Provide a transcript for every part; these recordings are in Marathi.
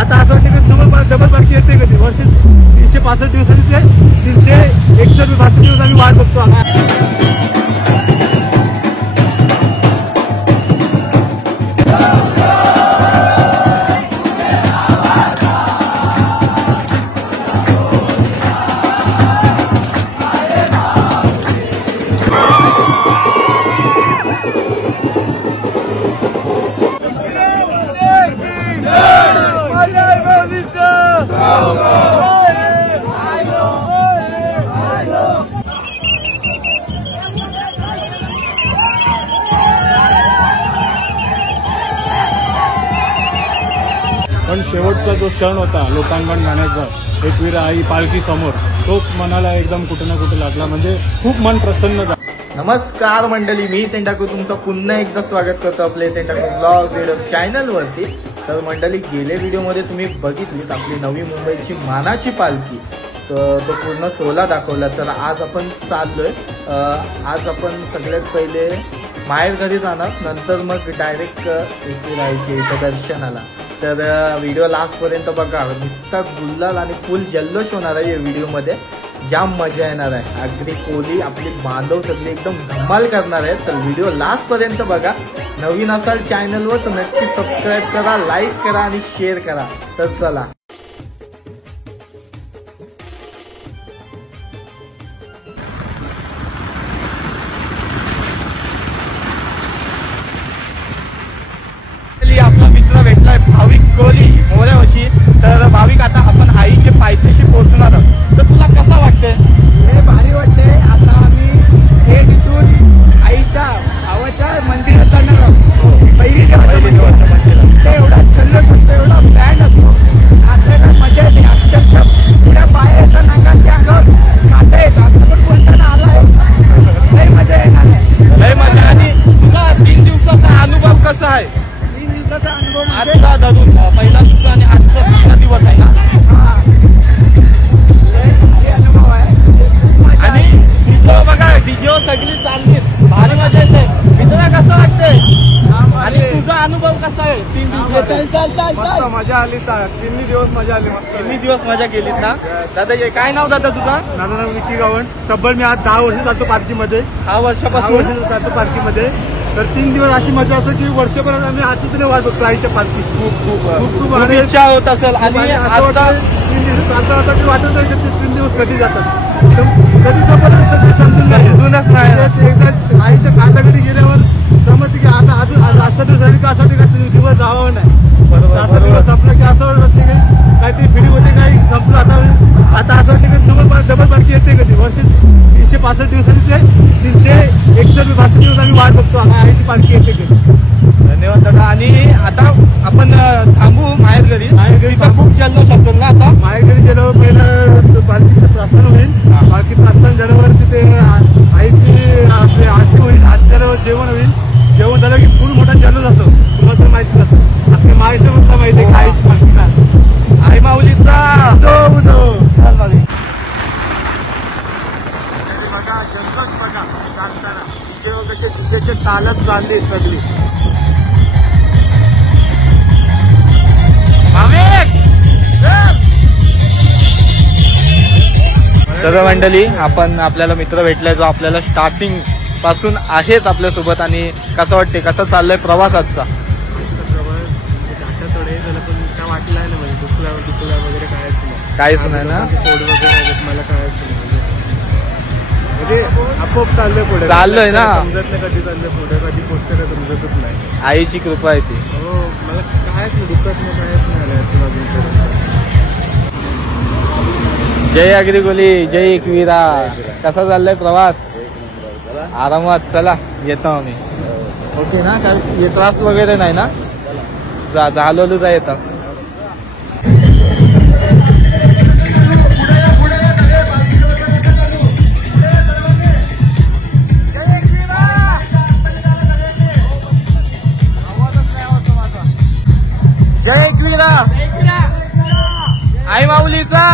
आता असं वाटतं की डबल पालखी येते कधी वर्ष 365 दिवसांचे 361 दिवस आम्ही वाट बघतो. पण शेवटचा जो क्षण होता लोकांगण गाण्याचा, एकवीरा आई पालखी समोर, तो मनाला एकदम कुठे ना कुठे लागला. म्हणजे खूप मन प्रसन्न झालं. नमस्कार मंडळी, मी तेंडाकू तुमचं पुन्हा एकदा स्वागत करतो आपले तेंडाकू ब्लॉग युट्यूब चॅनलवरती. तर मंडळी, गेल्या व्हिडिओमध्ये तुम्ही बघितलीत आपली नवी मुंबईची मानाची पालखी, तर तो पूर्ण सोहळा दाखवला. तर आज आपण चाललोय. आज आपण सगळ्यात पहिले माहेर घरी जाणार, नंतर मग डायरेक्ट एकविरायची इथं दर्शनाला. तर व्हिडिओ लास्ट पर्यंत बघा. नुसता गुल्लाल आणि फुल जल्लोष होणार आहे या व्हिडिओमध्ये. जाम मजा येणार आहे. अगदी कोहली आपली बांधव सगळी एकदम धमाल करणार आहे. तर व्हिडिओ लास्ट पर्यंत बघा. नवीन असाल चॅनलवर तर नक्की सबस्क्राईब करा, लाईक करा आणि शेअर करा. तर चला. आपला मित्र भेटलाय भाविक कोहली मोऱ्यावशी. तर भाविक, आता आपण आईचे पायथ्याशी पोहोचणार आहोत. तर तुला कसं वाटतंय? हे भारी वाटतंय. आता आम्ही थेट इथून आईच्या भावाच्या मंदिरात जाणार आहोत. पहिली देवाच्या मंदिरात. ते एवढा जल्लोष असतो, एवढा बँड असतो, नाचायला मजा येते. अक्षरशः पुढ्या पाय येतात, नांगाच्या अंगावर काटा येतात. आता पण बोलताना आलाय, लय मजा येणार आहे, लय मजा. आणि तुला 3 दिवसाचा अनुभव कसा आहे? 3 दिवसाचा अनुभव आजचा धरून पहिला दिवस आणि आजचा दुसरा दिवस आहे ना. अनुभव आहे. आणि तिथं बघा डीजे सगळी चालली, भारी मजा येते. मित्र कसं वाटतंय? आणि तुझा अनुभव कसा आहे 3 दिवस? मस्त मजा आली. 3 दिवस मजा आली. मस्त 3 दिवस मजा केलीत ना. दादा, काय नाव दादा तुझा? माझं नाव विकी गावण. तब्बल मी आज 10 वर्ष जातो पालखीमध्ये. 6 वर्षापासून 10 वर्ष जातो पालखीमध्ये. तर 3 दिवस अशी मजा असं की वर्षभरात आम्ही आतून वाट बघतो आईच्या पालखी. खूप आणि इच्छा होत असेल. आणि आता 3 दिवस चालता होता की वाटत नाही की 3 दिवस कधी जातात, कधी सफर सगळी समजून समजूनच नाही. एकदा आईच्या काठाकडे गेल्यावर समजते की आता अजून 5 दिवसांनी का असं का दिवस जावं नाही. असा दिवस संपला की असं वाटतं की काहीतरी फिरी होते, काही संपलं. आता असं वाटतं की डबल पालखी येते कधी वर्ष 365 दिवसांचे 361 दिवस आम्ही वाट बघतो आईची पालखी येते कधी. धन्यवाद दादा. आणि आता आपण थांबू माहेर घरी. खूप जल्लोष असेल ना आता. माहेर घरी गेल्यावर पहिलं पालखीचं प्रस्थान होईल. पालखी प्रस्थान झाल्यावर तिथे आईची आपली आरती होईल. आरती झाल्यावर जेवण होईल. जेवण झालं की फुल मोठा जल्लोष असतो. तुम्हाला तर माहिती नसतं. आपल्या महाराष्ट्रामध्ये माहिती आहे आईची पालखी का आई माऊलीचा बघा जल्लोष बघा चालताना. कसे तिथे चालत चालली सगळी. तर मंडळी, आपण आपल्याला मित्र भेटलाय जो आपल्याला स्टार्टिंग पासून आहेच आपल्यासोबत. आणि कसं वाटते, कसं चाललंय प्रवास आजचा? वाटलाय ना म्हणजे दुखला वगैरे काहीच नाही ना. पोट वगैरे मला कायच नाही. म्हणजे आपोआप चाललंय पुढे. चाललंय ना. समजत नाही कधी चाललंय पुढे, कधी पोचते काय समजतच नाही. आईची कृपा आहे ती. हो, मला कायच नाही दुखत नाही, कायच नाही आलं अजूनपर्यंत. जय अग्रिकोली, जय एकवीरा. कसा चाललाय प्रवास? आरामात. चला येतो आम्ही. ओके ना. काय त्रास वगैरे नाही ना? झालो जा येतात. जय एकवीरा, आई माऊलीचा.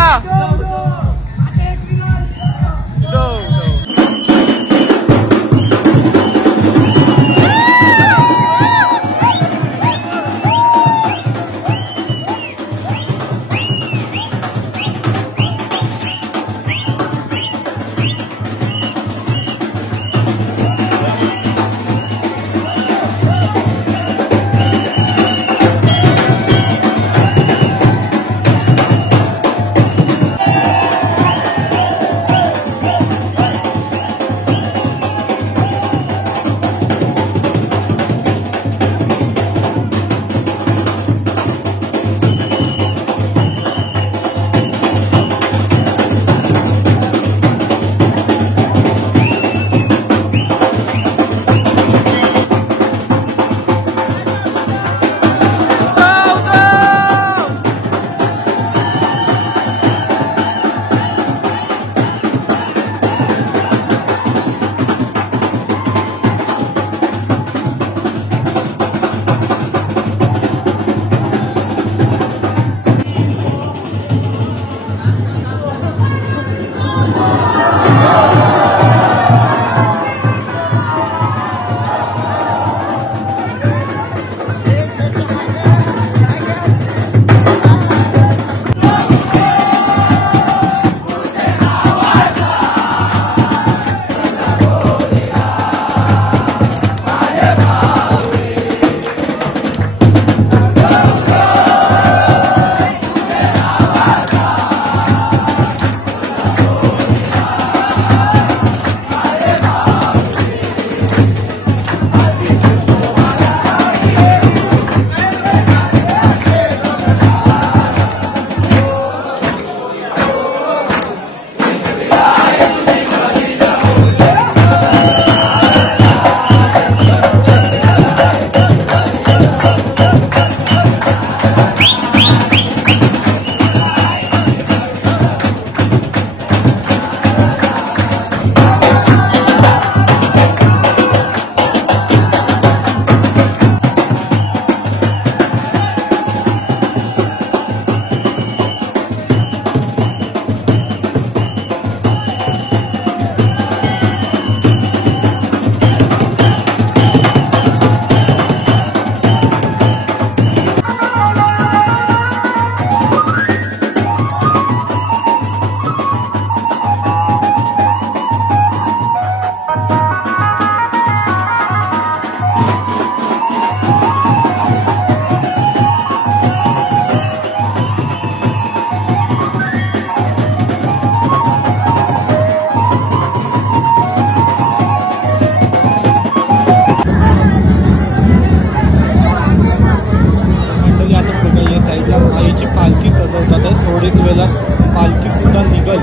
आईची पालखी सजवतात आहे. थोडीच वेळात पालखी सुद्धा निघल.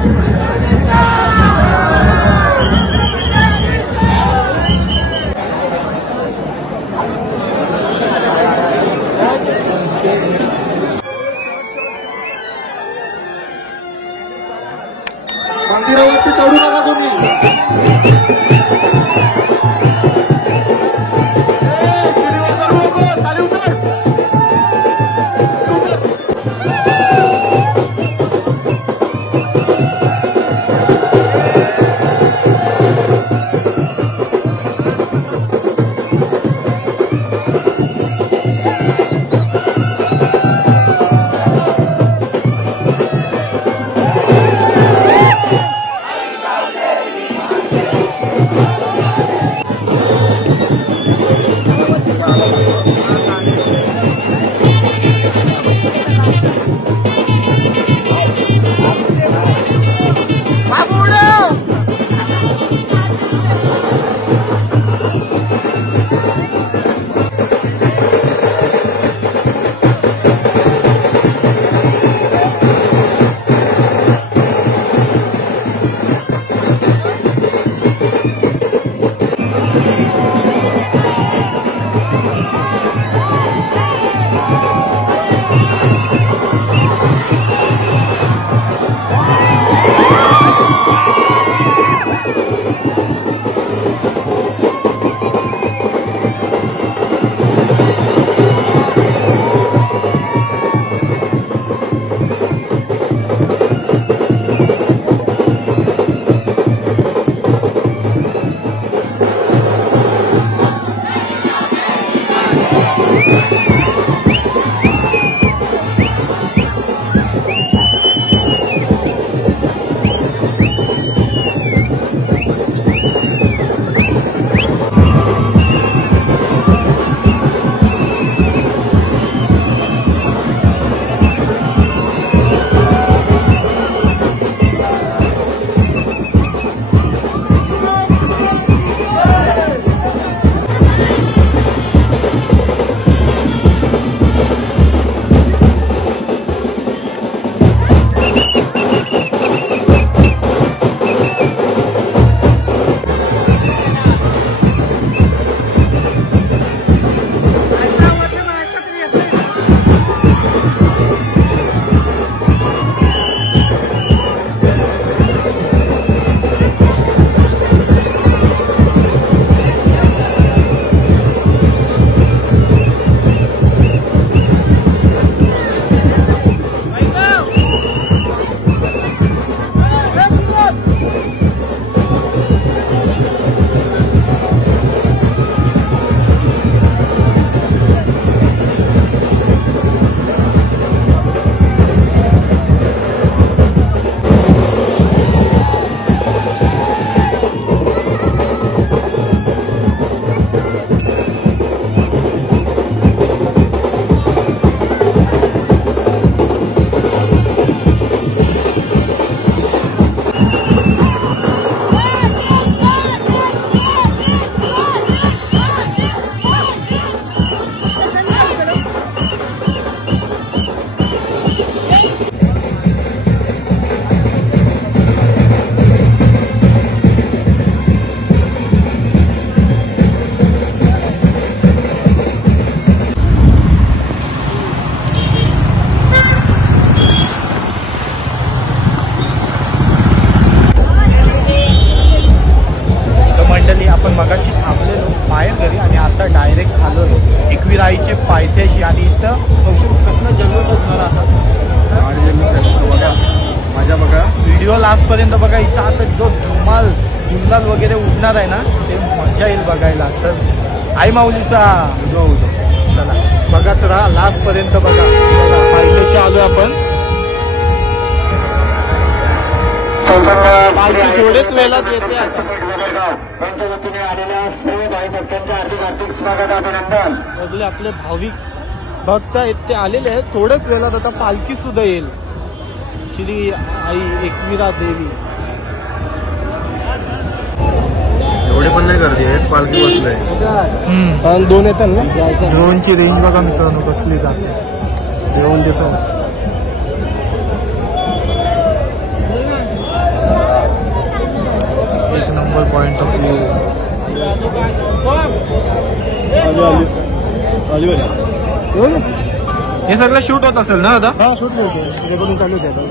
मंदिरावरती चढू नका तुम्ही. शिडीवर चढू नको, खाली उतर. मगाशी थांबलेलो बाहेर घरी आणि आता डायरेक्ट आलो एकविराईचे पायथ्याशी आणि इथं कसलं जल्लोष असणार असा बघा माझ्या बघा व्हिडिओ लास्ट पर्यंत बघा. इथं आता जो धुमाल वगैरे उडणार आहे ना ते मजा येईल बघायला. तर आई माऊलीचा चला बघा तर लास्ट पर्यंत बघा. पायथ्याशी आलोय आपण. थोडेच वेळात येते आता. त्यांच्या वतीने आलेल्या सर्व भाई भक्तांचे हार्दिक हार्दिक स्वागत अभिनंदन. बघले आपले भाविक भक्त आहेत ते आलेले आहेत. थोड्याच वेळात आता पालखी सुद्धा येईल. श्री आई एकविरा देवी. एवढे पण नाही गर्दी आहेत. पालखी बसलंय. दोन येतात ना. ड्रोनची रेंज बघा मित्रांनो कसली जाते. ड्रोन दिसत हे सगळं शूट होत असेल ना आता? हा शूट होते रेकॉर्डिंग चालू होते आता.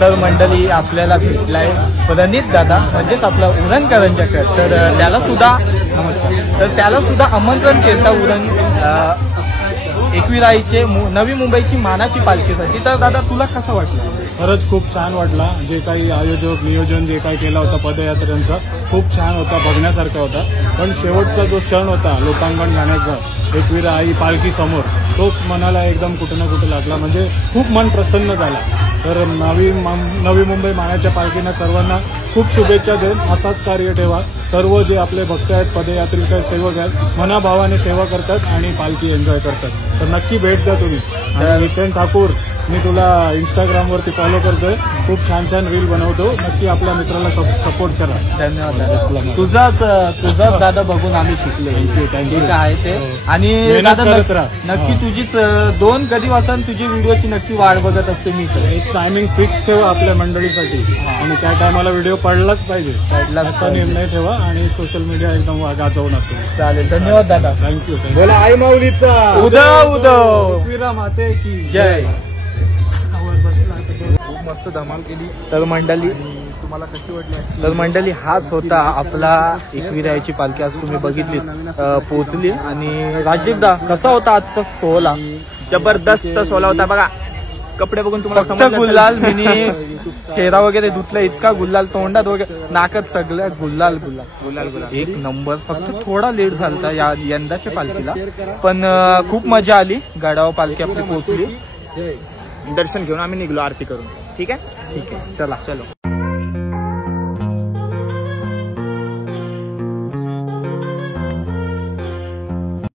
तर मंडळी आपल्याला भेटलाय प्रणित दादा म्हणजेच आपला उरणकरांच्याकडे. तर त्याला सुद्धा नमस्कार. तर त्याला सुद्धा आमंत्रण केलं उरण एकविराईचे नवी मुंबईची मानाची पालखीसाठी. तर दादा तुला कसं वाटलं? खरंच खूप छान वाटला. जे काही आयोजक नियोजन जे काही केलं होतं पदयात्रेचं खूप छान होता, बघण्यासारखा होता. पण शेवटचा जो क्षण होता लोकांगण गाण्याचा एकविरा आई पालखी समोर, तो मनाला एकदम कुठे ना कुठे लागला. म्हणजे खूप मन प्रसन्न झाला. तर नवी मुंबई मानाच्या पालखीनं सर्वांना खूप शुभेच्छा देऊन असाच कार्य ठेवा. सर्व जे आपले भक्त आहेत, पदयात्रेचे सेवक आहेत, मनाभावाने सेवा करतात आणि पालखी एन्जॉय करतात. तर नक्की भेट द्या तुम्ही. आणि नितेन ठाकूर, मी तुला इंस्टाग्रामवरती फॉलो करतोय. खूप छान छान रील बनवतो. नक्की आपल्या मित्राला सपोर्ट करा. धन्यवाद. तुझाच दादा बघून आम्ही शिकलो. ठीक आहे ते. आणि दादा नक्की तुझीच 2 कधी वाजता तुझी व्हिडिओची नक्की वाट बघत असते मी. एक टायमिंग फिक्स ठेवा आपल्या मंडळीसाठी आणि त्या टायमाला व्हिडिओ पडलाच पाहिजे असा निर्णय ठेवा आणि सोशल मीडिया एकदम गाजवू नका. चालेल. धन्यवाद दादा. थँक्यू. बोला आई माऊलीचा उदव उदव एकविरा माते की जय. खूप मस्त धमाल केली. तर मंडळी तुम्हाला कशी वाटली? तर मंडळी हाच होता आपला एकविराईची पालखी. आज तुम्ही बघितली पोहोचली. आणि राजीवदा कसा होता आजचा सोहळा? जबरदस्त सोहळा होता बघा. कपडे बघून तुम्हाला फक्त गुल्लाल मिनी चेहरा वगैरे धुतला, इतका गुल्लाल तोंडात वगैरे नाकत सगळं गुल्लाल गुल्लाल. एक नंबर. फक्त थोडा लेट झालता यंदाच्या पालखीला, पण खूप मजा आली. गडावर पालखी आपली पोहोचली. दर्शन घेऊन आम्ही निघलो आरती करून. ठीक आहे. ठीक आहे. चला.